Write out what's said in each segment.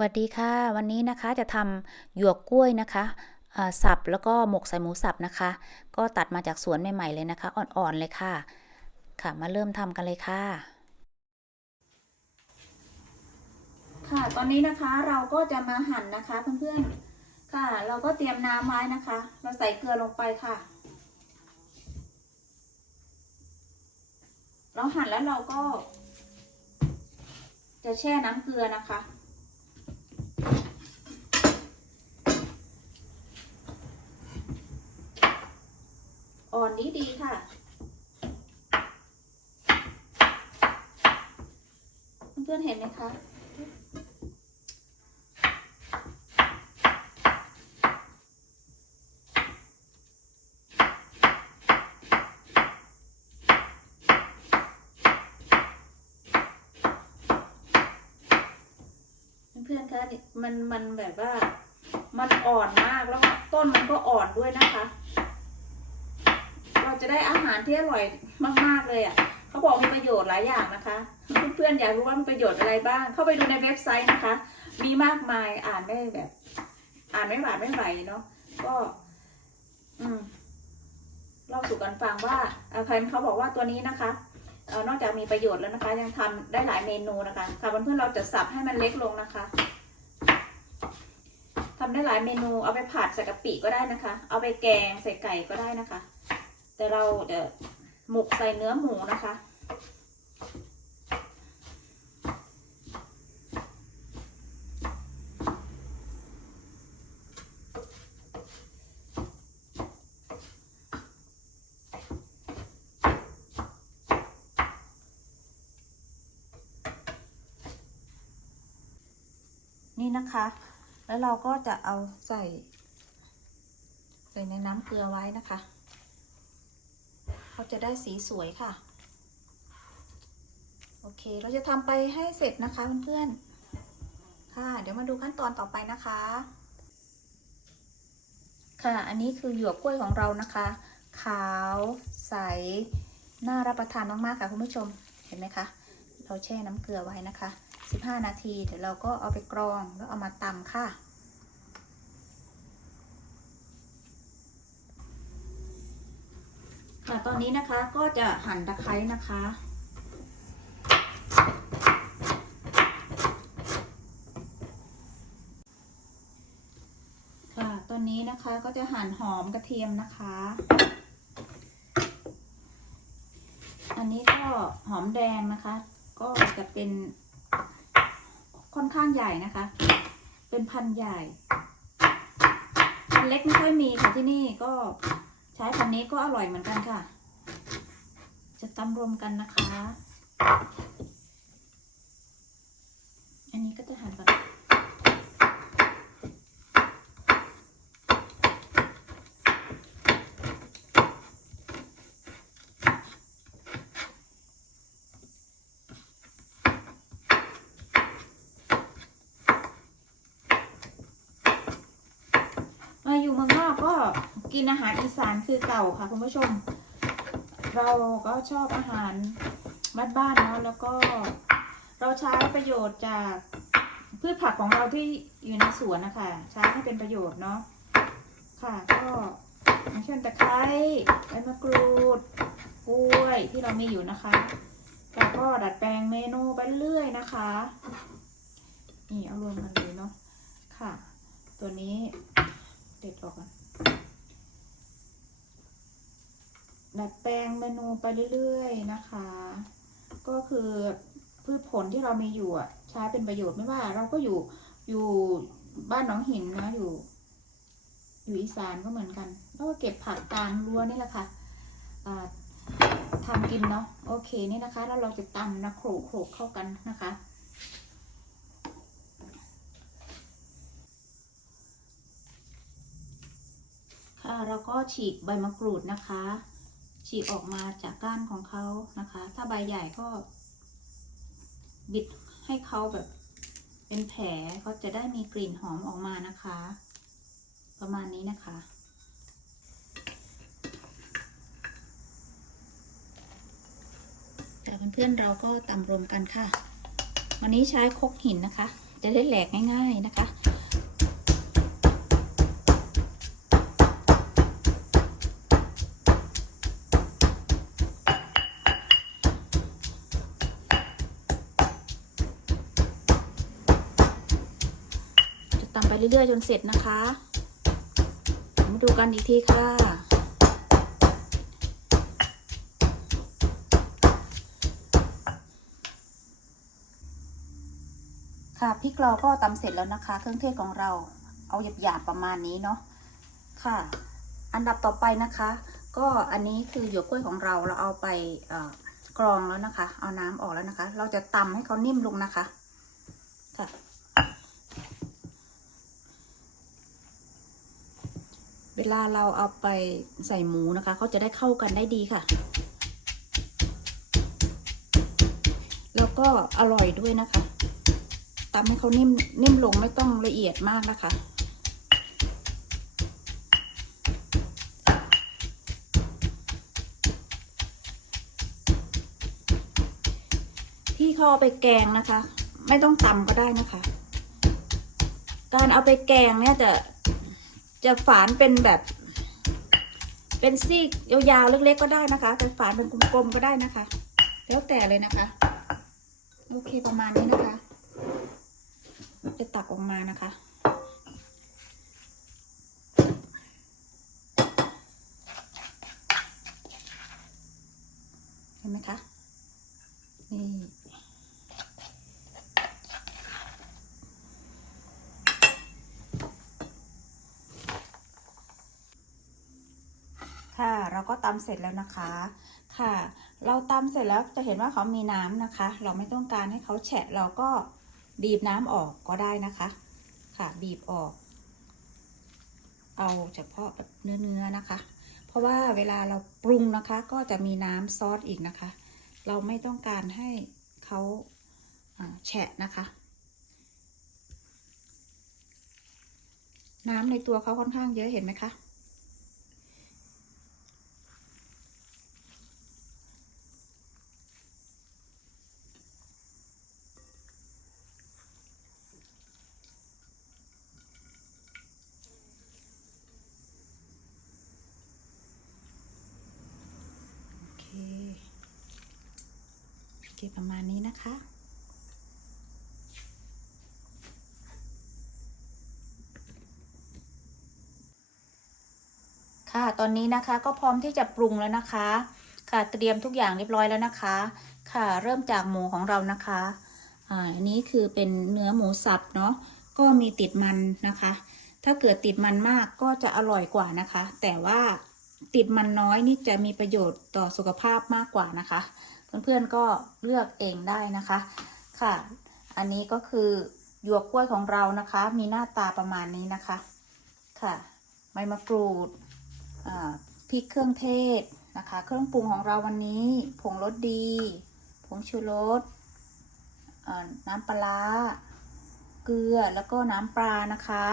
วัสดีค่ะ วันนี้นะคะจะทำหยวกกล้วยนะคะสับแล้วก็หมกใส่หมูสับนะคะ ก็ตัดมาจากสวนใหม่ๆเลยนะคะ อ่อนๆเลยค่ะ ค่ะมาเริ่มทำกันเลยค่ะ ค่ะตอนนี้นะคะเราก็จะมาหั่นนะคะเพื่อนๆค่ะ เราก็เตรียมน้ำไว้นะคะ เราใส่เกลือลงไปค่ะ เราหั่นแล้วเราก็ จะแช่น้ำเกลือนะคะ อ่อนดีดีค่ะ เพื่อนเห็นไหมคะเพื่อนคะนี่มันมันแบบว่า มันอ่อนมากแล้วต้นมันก็อ่อนด้วยนะคะ จะได้อาหารที่อร่อยมาก ๆ เลยอะเขาบอกมีประโยชน์หลายอย่างนะคะ เพื่อนๆอยากรู้ว่ามีประโยชน์อะไรบ้าง เข้าไปดูในเว็บไซต์นะคะ มีมากมายอ่านไม่แบบ อ่านไม่หวานไม่ไหวเนาะก็ อืมเล่าสู่กันฟังว่าอ่อใครเขาบอกว่าตัวนี้นะคะอนอกจากมีประโยชน์แล้วนะคะ ยังทำได้หลายเมนูนะคะค่ะเพื่อนๆเราจะสับให้มันเล็กลงนะคะทำได้หลายเมนูเอาไปผัดใส่กะปิก็ได้นะคะ เอาไปแกงใส่ไก่ก็ได้นะคะ แต่เราจะหมกใส่เนื้อหมูนะคะ นี่นะคะ แล้วเราก็จะเอาใส่ ใส่ในน้ำเกลือไว้นะคะ เขาจะได้สีสวยค่ะ โอเค เราจะทำไปให้เสร็จนะคะเพื่อนๆ ค่ะ เดี๋ยวมาดูขั้นตอนต่อไปนะคะ ค่ะ อันนี้คือหยวกกล้วยของเรานะคะ ขาวใส น่ารับประทานมากๆค่ะคุณผู้ชม เห็นไหมคะ เราแช่น้ำเกลือไว้นะคะ 15 นาที เดี๋ยวเราก็เอาไปกรองแล้วเอามาตำค่ะ ค่ะตอนนี้นะคะก็จะหั่นตะไคร้นะคะค่ะตอนนี้นะคะก็จะหั่นหอมกระเทียมนะคะ อันนี้ก็หอมแดงนะคะ ก็จะเป็นค่อนข้างใหญ่นะคะ เป็นพันใหญ่ เล็กไม่ค่อยมีค่ะที่นี่ก็ ช้พันนี้ก็อร่อยเหมือนกันค่ะ จะตำรวมกันนะคะ อันนี้ก็จะหั่นก่อน มาอยู่เมืองนอกก็ กินอาหารอีสานคือเก่าค่ะคุณผู้ชม เราก็ชอบอาหารบ้านๆเนาะแล้วก็เราใช้ประโยชน์จากพืชผักของเราที่อยู่ในสวนนะคะใช้ให้เป็นประโยชน์เนาะค่ะก็เช่นตะไคร้ใบมะกรูดกล้วยที่เรามีอยู่นะคะแล้วก็ดัดแปลงเมนูไปเรื่อยๆนะคะนี่เอารวมกันเลยเนาะค่ะ ตัวนี้เด็ดออกก่อน ดัดแปลงเมนูไปเรื่อยๆนะคะ ก็คือพืชผลที่เรามีอยู่อะ ใช้เป็นประโยชน์ไม่ว่า เราก็อยู่อยู่บ้านหนองหินนะอยู่ อยู่อีสานก็เหมือนกัน แล้วก็เก็บผักตามรั้วนี่แหละค่ะอ่าทำกินเนาะโอเคนี่นะคะ แล้วเราจะตำนะโขลกโขลกเข้ากันนะคะ ค่ะเราก็ฉีกใบมะกรูดนะคะ ฉีกออกมาจากก้านของเขานะคะ ถ้าใบใหญ่ก็ บิดให้เขาแบบเป็นแผลก็จะได้มีกลิ่นหอมออกมานะคะ ประมาณนี้นะคะ แต่เพื่อนๆเราก็ตำรวมกันค่ะ วันนี้ใช้คกหินนะคะ จะได้แหลกง่าย ๆนะคะ จะตำไป เรื่อยๆ จนเสร็จนะคะ มาดูกันอีกทีค่ะ ค่ะพริกเราก็ตำเสร็จแล้วนะคะ เครื่องเทศของเราเอาหยาบๆประมาณนี้เนาะค่ะ อันดับต่อไปนะคะ ก็อันนี้คือหยวกกล้วยของเราเราเอาไปกรองแล้วนะคะ เอาน้ำออกแล้วนะคะ เราจะตำให้เขานิ่มลงนะคะค่ะ เวลาเราเอาไปใส่หมูนะคะเขาจะได้เข้ากันได้ดีค่ะ แล้วก็อร่อยด้วยนะคะตำให้เขานิ่มนิ่มลงไม่ต้องละเอียดมากนะคะ ที่เขาเอาไปแกงนะคะ ไม่ต้องตำก็ได้นะคะ การเอาไปแกงเนี่ยจะ จะฝานเป็นแบบ เป็นซีกยาวๆเล็กๆก็ได้นะคะแต่ฝานเป็นกลมๆก็ได้นะคะ แล้วแต่เลยนะคะ โอเคประมาณนี้นะคะ จะตักออกมานะคะเห็นไหมคะนี่ ค่ะเรา ก็ตำเสร็จแล้วนะคะ ค่ะ เราตำเสร็จแล้วจะเห็นว่าเขามีน้ำนะคะ เราไม่ต้องการให้เขาแฉะเราก็บีบน้ำออกก็ได้นะคะ ค่ะบีบออก เอาเฉพาะแบบเนื้อๆนะคะ เพราะว่าเวลาเราปรุงนะคะ ก็จะมีน้ำซอสอีกนะคะ เราไม่ต้องการให้เขาอ่าแฉะนะคะ น้ำในตัวเขาค่อนข้างเยอะเห็นไหมคะ โอเค โอเคประมาณนี้นะคะ ค่ะตอนนี้นะคะก็พร้อมที่จะปรุงแล้วนะคะ ค่ะเตรียมทุกอย่างเรียบร้อยแล้วนะคะ ค่ะเริ่มจากหมูของเรานะคะอ่าอันนี้คือเป็นเนื้อหมูสับเนาะก็มีติดมันนะคะ ถ้าเกิดติดมันมากก็จะอร่อยกว่านะคะ แต่ว่าติดมันน้อยนี่จะมีประโยชน์ต่อสุขภาพมากกว่านะคะ เพื่อนๆก็เลือกเองได้นะคะ ค่ะ อันนี้ก็คือหยวกกล้วยของเรานะคะ มีหน้าตาประมาณนี้นะคะ ค่ะ ใบมะกรูดอ่าพริกเครื่องเทศนะคะ เครื่องปรุงของเราวันนี้ ผงรสดี ผงชูรสอ่าน้ำปลาร้าเกลือแล้วก็น้ำปลานะคะ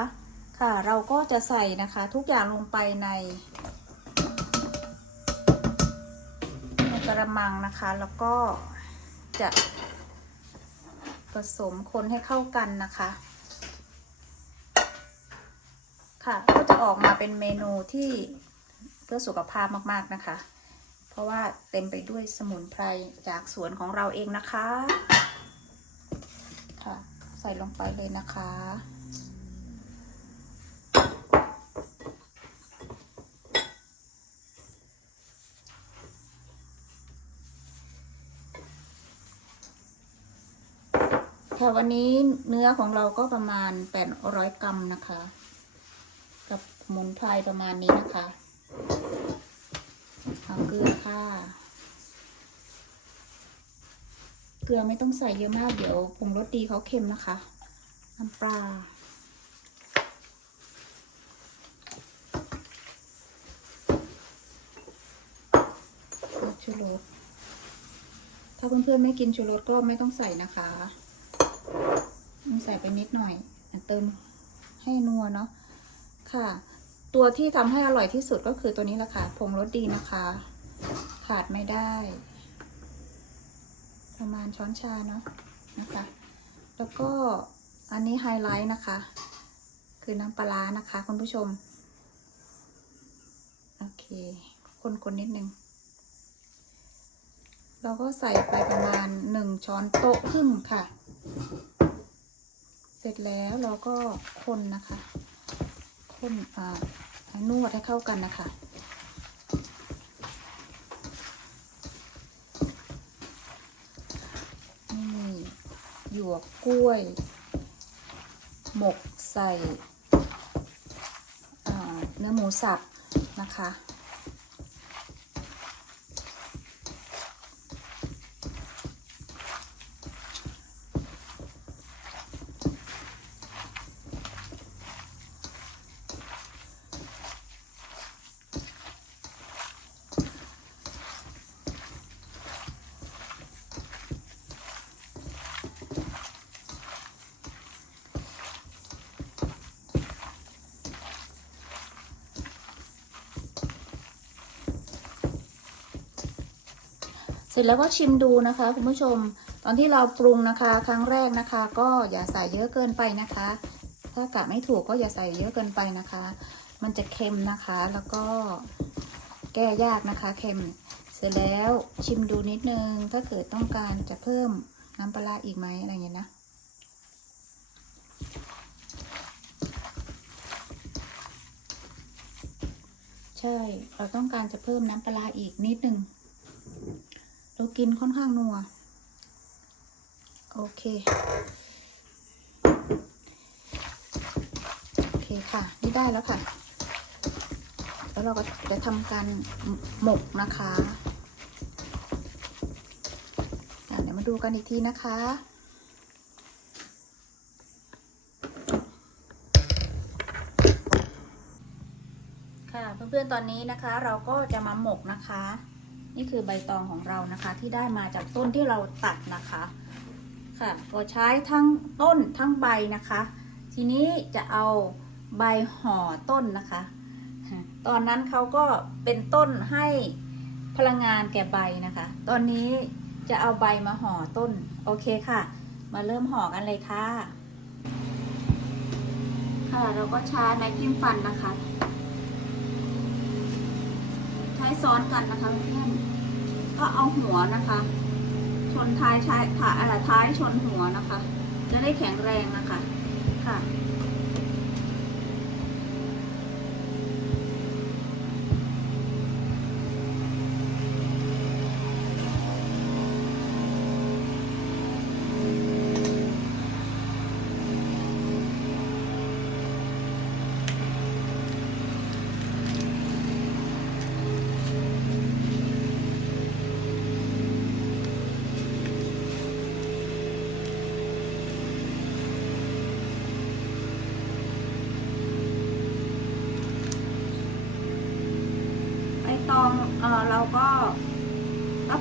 ค่ะ เราก็จะใส่นะคะทุกอย่างลงไปใน กระมังนะคะ แล้วก็จะผสมคนให้เข้ากันนะคะ ค่ะก็จะออกมาเป็นเมนูที่เพื่อสุขภาพมากๆนะคะ เพราะว่าเต็มไปด้วยสมุนไพรจากสวนของเราเองนะคะ ค่ะ ใส่ลงไปเลยนะคะ วันนี้เนื้อของเราก็ประมาณ800กรัมนะคะ กับสมุนไพรประมาณนี้นะคะเอาเกลือค่ะ เกลือไม่ต้องใส่เยอะมากเดี๋ยวผงรสดีเขาเค็มนะคะ น้ำปลาชูรสถ้าเพื่อนๆไม่กินชูรสก็ไม่ต้องใส่นะคะ ใส่ไปนิดหน่อยเติมให้นัวเนาะค่ะ ตัวที่ทำให้อร่อยที่สุดก็คือตัวนี้แหละค่ะผงรสดีนะคะ ขาดไม่ได้ ประมาณช้อนชาเนาะนะคะ แล้วก็อันนี้ไฮไลท์นะคะ คือน้ำปลาร้านะคะคุณผู้ชม โอเค คนๆนิดนึงเราก็ใส่ไปประมาณหนึ่งช้อนโต๊ะครึ่งค่ะ ร็จแล้วเราก็คนนะคะ คนอ่านวดให้เข้ากันนะคะนี่หยวกกล้วย หมกใส่เนื้อหมูสับนะคะ ร็จแล้วก็ชิมดูนะคะ คุณผู้ชม ตอนที่เราปรุงนะคะ ครั้งแรกนะคะ ก็อย่าใส่เยอะเกินไปนะคะ ถ้ากะไม่ถูกก็อย่าใส่เยอะเกินไปนะคะ มันจะเค็มนะคะ แล้วก็แก้ยากนะคะเค็ม เสร็จแล้วชิมดูนิดนึง ถ้าเกิดต้องการจะเพิ่มน้ำปลาอีกไหมอะไรเงี้ยนะใช่ เราต้องการจะเพิ่มน้ำปลาอีกนิดนึง เรากินค่อนข้างนัว โอเค โอเคค่ะ นี่ได้แล้วค่ะ แล้วเราก็จะทำการหมกนะคะเดี๋ยวมาดูกันอีกทีนะคะค่ะเพื่อนๆตอนนี้นะคะเราก็จะมาหมกนะคะ นี่คือใบตองของเรานะคะที่ได้มาจากต้นที่เราตัดนะคะค่ะก็ใช้ทั้งต้นทั้งใบนะคะ ทีนี้จะเอาใบห่อต้นนะคะ ตอนนั้นเขาก็เป็นต้นให้พลังงานแก่ใบนะคะ ตอนนี้จะเอาใบมาห่อต้น โอเคค่ะ มาเริ่มห่อกันเลยค่ะ ค่ะเราก็ใช้ไม้จิ้มฟันนะคะ ใช้ซ้อนกันนะคะเพื่อน ก็เอาหัวนะคะ ชนท้ายใช้ขาอะไรท้ายชนหัวนะคะ จะได้แข็งแรงนะคะค่ะ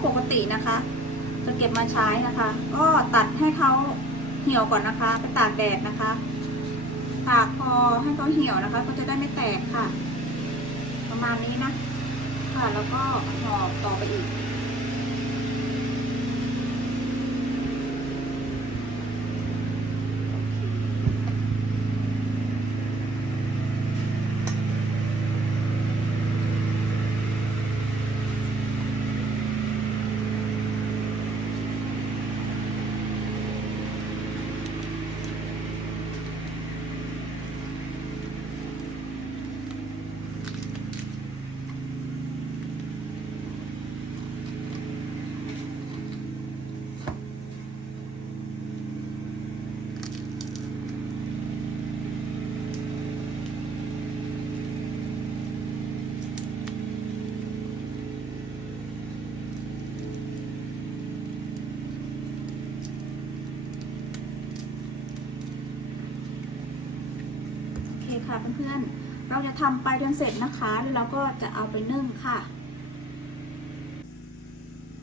ปกตินะคะ จะเก็บมาใช้นะคะ ก็ตัดให้เขาเหี่ยวก่อนนะคะ ไปตากแดดนะคะ ตากพอให้เขาเหี่ยวนะคะ ก็จะได้ไม่แตกค่ะ ประมาณนี้นะ ค่ะ แล้วก็ห่อต่อไปอีก ค่ะเพื่อนๆ เราจะทำไปจนเสร็จนะคะแล้วเราก็จะเอาไปนึ่งค่ะ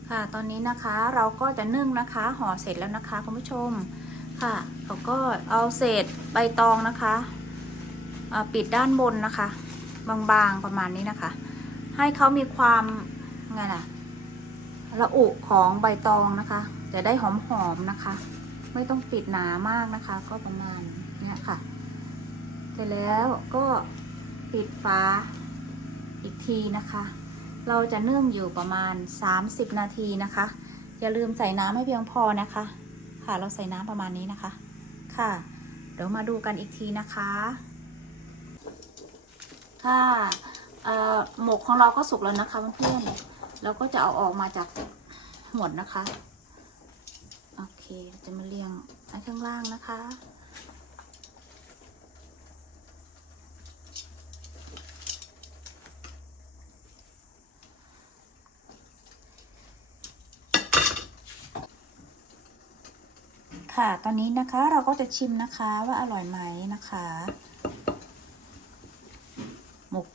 ค่ะตอนนี้นะคะเราก็จะนึ่งนะคะห่อเสร็จแล้วนะคะคุณผู้ชมค่ะเราก็เอาเศษใบตองนะคะปิดด้านบนนะคะ บางๆประมาณนี้นะคะ ให้เขามีความไงล่ะระอุของใบตองนะคะ จะได้หอมๆนะคะ ไม่ต้องปิดหนามากนะคะ ก็ประมาณนี้ค่ะ เสร็จแล้วก็ปิดฝาอีกทีนะคะ เราจะนึ่งอยู่ประมาณ 30 นาทีนะคะ อย่าลืมใส่น้ำให้เพียงพอนะคะ ค่ะเราใส่น้ำประมาณนี้นะคะ ค่ะ เดี๋ยวมาดูกันอีกทีนะคะ ค่ะหมกของเราก็สุกแล้วนะคะเพื่อนๆเราก็จะเอาออกมาจากหมดนะคะ โอเค จะมาเรียงไว้ข้างล่างนะคะ ค่ะ ตอนนี้นะคะเราก็จะชิมนะคะว่าอร่อยไหมนะคะ หมก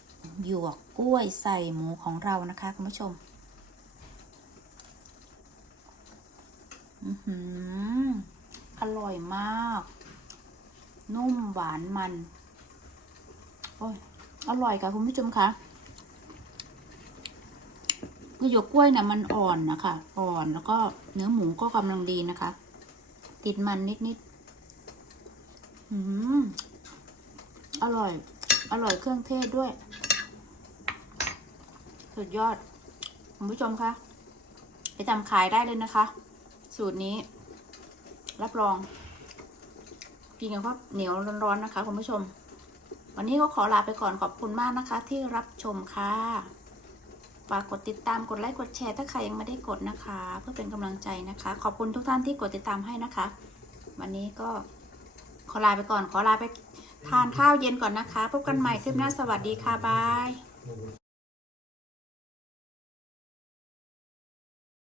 หยวกกล้วยใส่หมูของเรานะคะคุณผู้ชม อือหือ อร่อยมาก นุ่มหวานมัน โอ้ย อร่อยค่ะคุณผู้ชมคะหยวกกล้วยเนี่ยมันอ่อนนะคะ อ่อนแล้วก็เนื้อหมูก็กำลังดีนะคะ ติดมันนิดๆอืมอร่อย อร่อยเครื่องเทศด้วย สุดยอด คุณผู้ชมคะไปทำขายได้เลยนะคะ สูตรนี้ รับรองกินกับข้าวเหนียวร้อนๆนะคะ คุณผู้ชม วันนี้ก็ขอลาไปก่อนขอบคุณมากนะคะ ที่รับชมค่ะ ฝากกดติดตามกดไลค์กดแชร์ถ้าใครยังไม่ได้กดนะคะ เพื่อเป็นกำลังใจนะคะ ขอบคุณทุกท่านที่กดติดตามให้นะคะ วันนี้ก็ขอลาไปก่อนขอลาไปทานข้าวเย็นก่อนนะคะ พบกันใหม่คลิปหน้าสวัสดีค่ะบาย